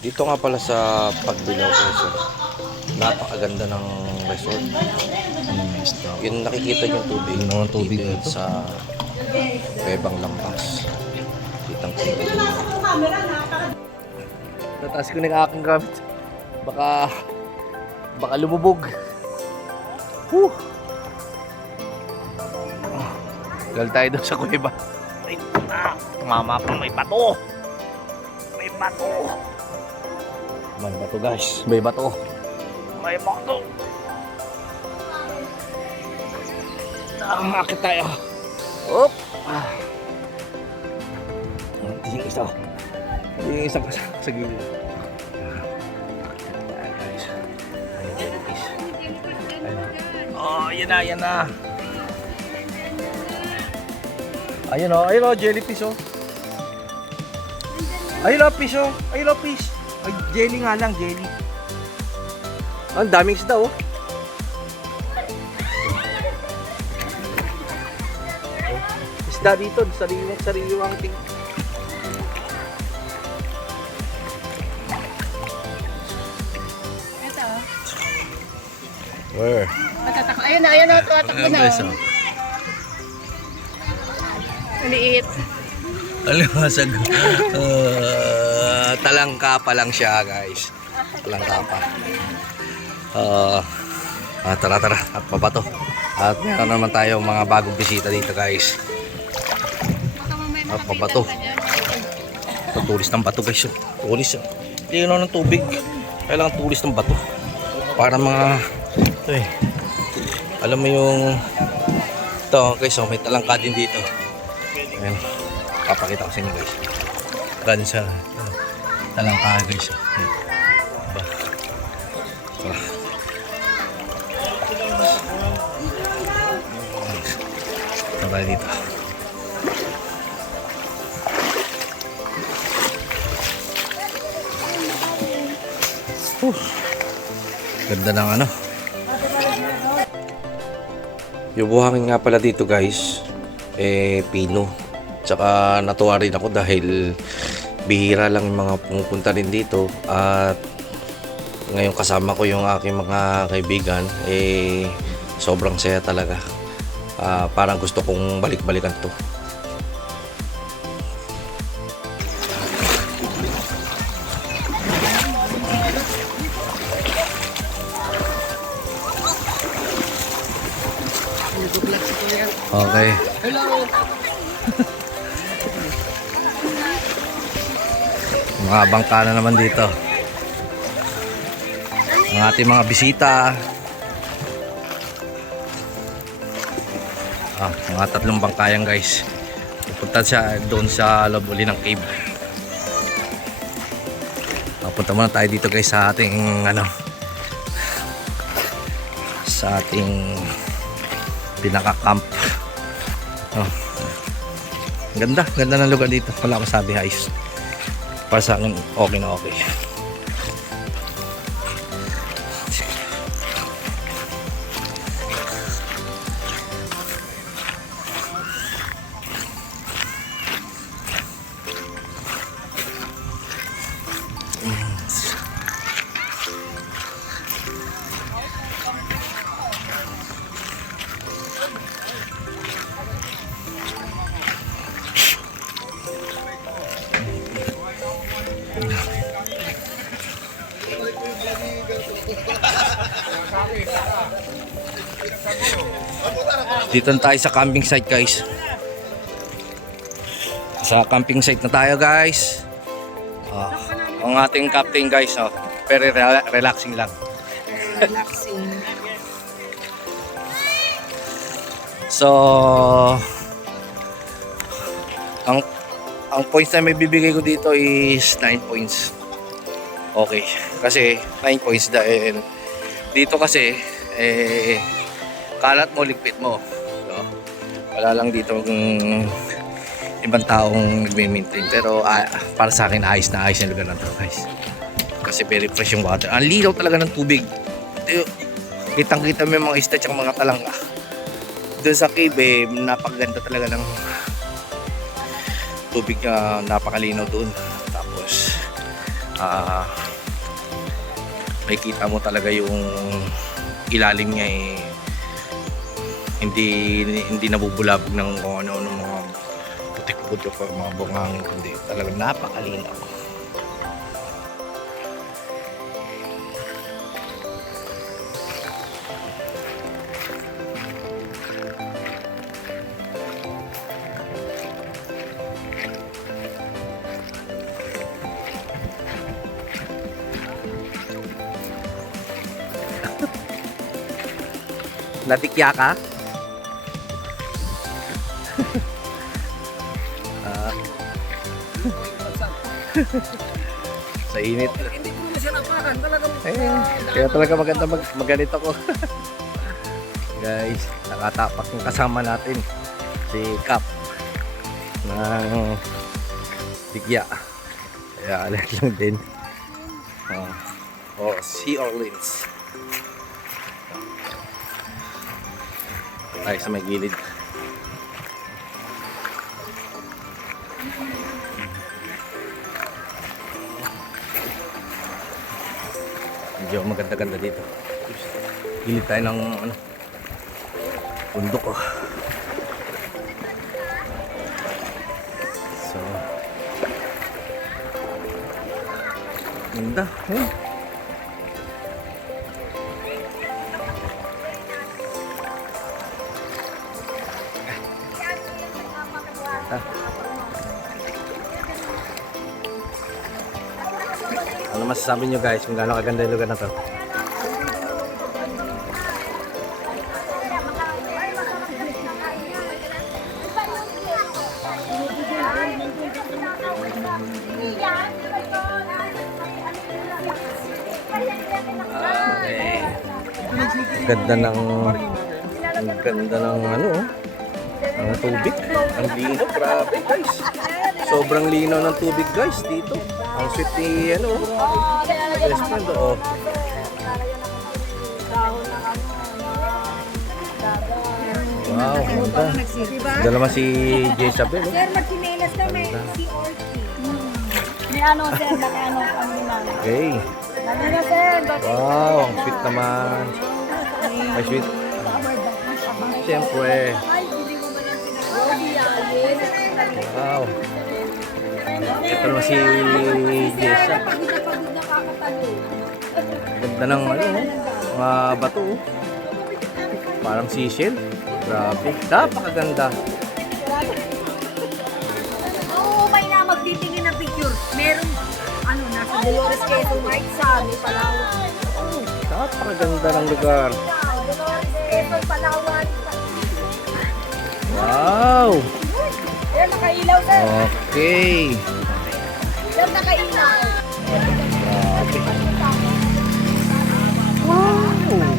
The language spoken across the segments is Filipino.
Dito nga pala sa Pagbilao Resort. Napakaganda ng resort. Yung nakikita yung tubig. Yung mga tubig dito dito. sa Bebang Lampas. Kitang tubig. Nataas ko na yung aking gamit. Baka lumubog. Whew! Gal tayo doon sa kuweba. Ay, tumama pa, may bato. May bato. May bato guys. May bato. May bato. Nakakakit tayo. Op! Yung isa. Yung isa pa sa gilid. Ayan guys. Ayan jellyfish. Oh, yan na. Ayun o, jellyfish oh. Ayun o, fish oh. Ayun o, fish. Ay, jelly nga lang, jelly. Ang daming isda oh. Isda dito, sariwang ting. Ito. Where? Matatakbo. Ayun na, tumatakbo na. Maliit. Alimasag. Talangka pa lang siya guys. Talangka pa. Tara. At pabato. At meron naman tayo mga bagong bisita dito guys. At pabato. Tulis ng bato guys. Tulis. Hindi yun ng tubig. Kailangan tulis ng bato. Para mga ito eh. Alam mo yung ito guys, oh, may talangka din dito. Ayan. Papakita ko sa inyo guys. Gan siya. Talangka guys. Diba? Ito tayo dito. Ganda ng ano. Yung buhangin nga pala dito guys, pino. Tsaka natuwa rin ako dahil bihira lang yung mga pumupunta rin dito. At ngayon kasama ko yung aking mga kaibigan, sobrang saya talaga. Parang gusto kong balik-balikan to. Okay. Hello. Mga bangka na naman dito. Ang ating mga bisita. Mga tatlong bangkayan guys. Pupunta siya doon sa loob uli ng cave. Punta muna tayo dito guys sa ating sa ating pinaka-camp. Ganda ng lugar dito. Wala masabi, ayos. Para sa akin, okay na okay. Dito na tayo sa camping site guys. Sa camping site na tayo guys. Ang ating captain guys, very relaxing lang. Relaxing. So ang points na may bibigay ko dito is 9 points. Okay, kasi 9 points dahil dito kasi kalat mo, ligpit mo. So, wala lang dito ibang taong nagme-maintain, pero para sa akin ayos na ayos yung lugar na to guys. Kasi very fresh yung water. Ang linaw talaga ng tubig. Kitang-kita mo yung mga isda at mga talangka. Doon sa cave, napakaganda talaga ng tubig niya, napakalinaw doon. Tapos makikita mo talaga yung ilalim niya hindi nabubulabog ng kung ano mga putik-putik o mga bungangin, kundi talagang napakalinaw. Natikya ka? Sa init. Hindi ko na siya napakan. Talagang Kaya talaga maganda maganito ko. Guys, nakatapak yung kasama natin. Si Cap. Ng Tigya. Kaya alat lang din. Sea Orleans. Tayo sa may gilid. Medyo maganda-ganda dito. Gilid tayo ng bundok. So, ganda. Ano masasabi nyo guys kung gaano kaganda yung lugar na to? Ganda ng ng tubig. Ang linaw, grabe guys. Sobrang linaw ng tubig guys dito. Ang sweet ni best friend oh. Wow, ganda. Ganda naman si Jezabel. Sir, magsinelas kami. Si Orky. May ano, sir, ano ang limang. Okay. Ano na, sir? Wow, ang sweet naman. Ay, sweet. Siyempre. Wow. Ito naman si Jessa. Ganda ng mga bato. Parang seashell. Grabe. Napakaganda. Oo, may na magtitingin ng picture. Meron, nasa Dolores Quezon White Sun, Palawan. Napakaganda ng lugar. Dolores Quezon, Palawan. Wow. Sir, nakailaw, sir. Okay. Sir, nakailaw. Grabe. Wow.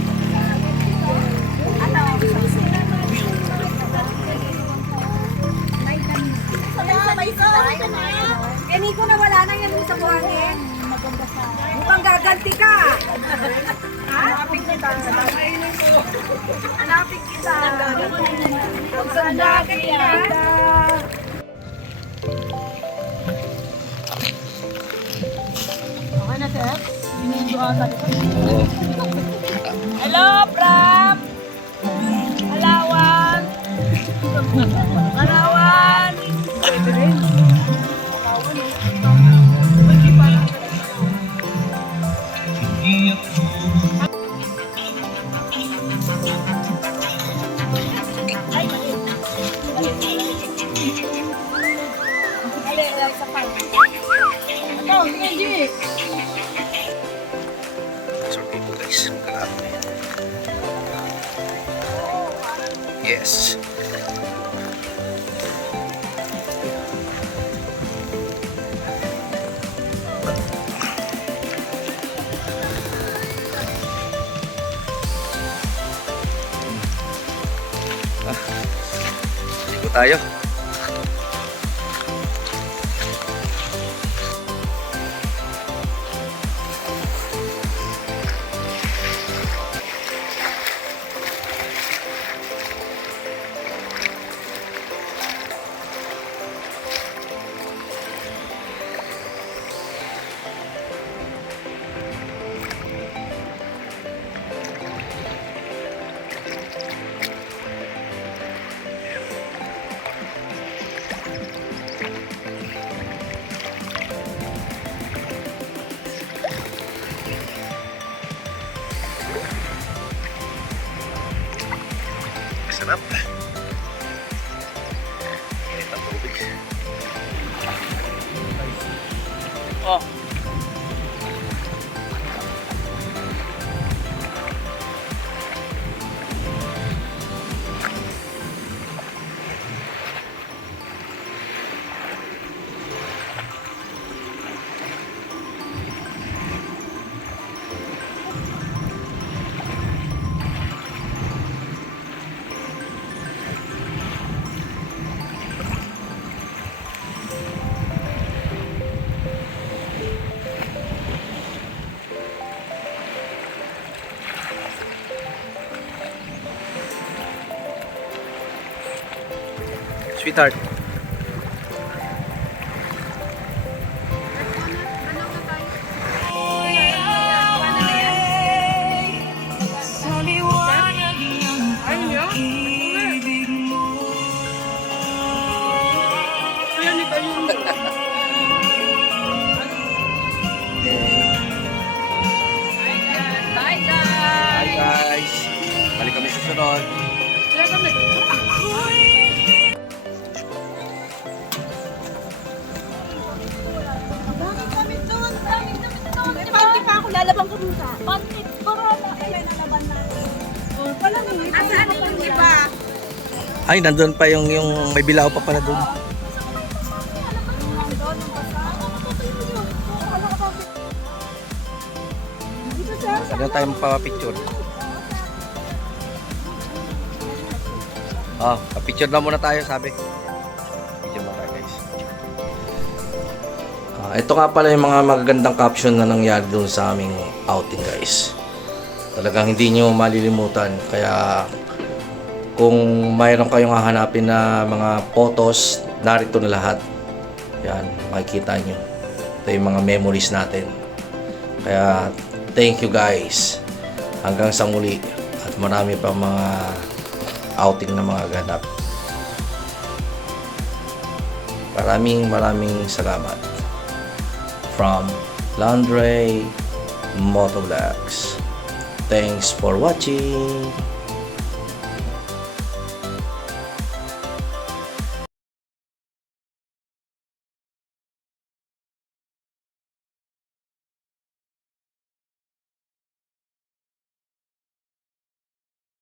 Kani ko na wala na yan sa buhangin. Mukhang gaganti ka. Ha? Hanapin kita. Hanapin kita. Hanapin kita. Okay na, sir? Hello, Pram! Palawan! Palawan! So dito guys, grabe. Yes. Ligo tayo. Sarap. Init ang tubig. Oh. Sweetheart. Bye guys! Hi guys. Balik kami susunod. Bakit kami doon? Bakit kami doon? Di ba hindi pa ako lalabang ko dun sa? Bakit? Corona kaya nalaban natin. Wala naman. Asaan yung iba? Ay, nandun pa yung may bilao pa pala dun. Ano tayo magpapapicture? Pa-picture na muna tayo, sabi. Picture na tayo, guys. Ito nga pala yung mga magagandang caption na nangyari doon sa aming outing guys. Talagang hindi nyo malilimutan. Kaya kung mayroon kayong hahanapin na mga photos, narito na lahat. Yan, makikita nyo. Ito yung mga memories natin. Kaya thank you guys. Hanggang sa muli. At marami pa mga outing na mga ganap. Maraming salamat. From Landre Motovlogs. Thanks for watching.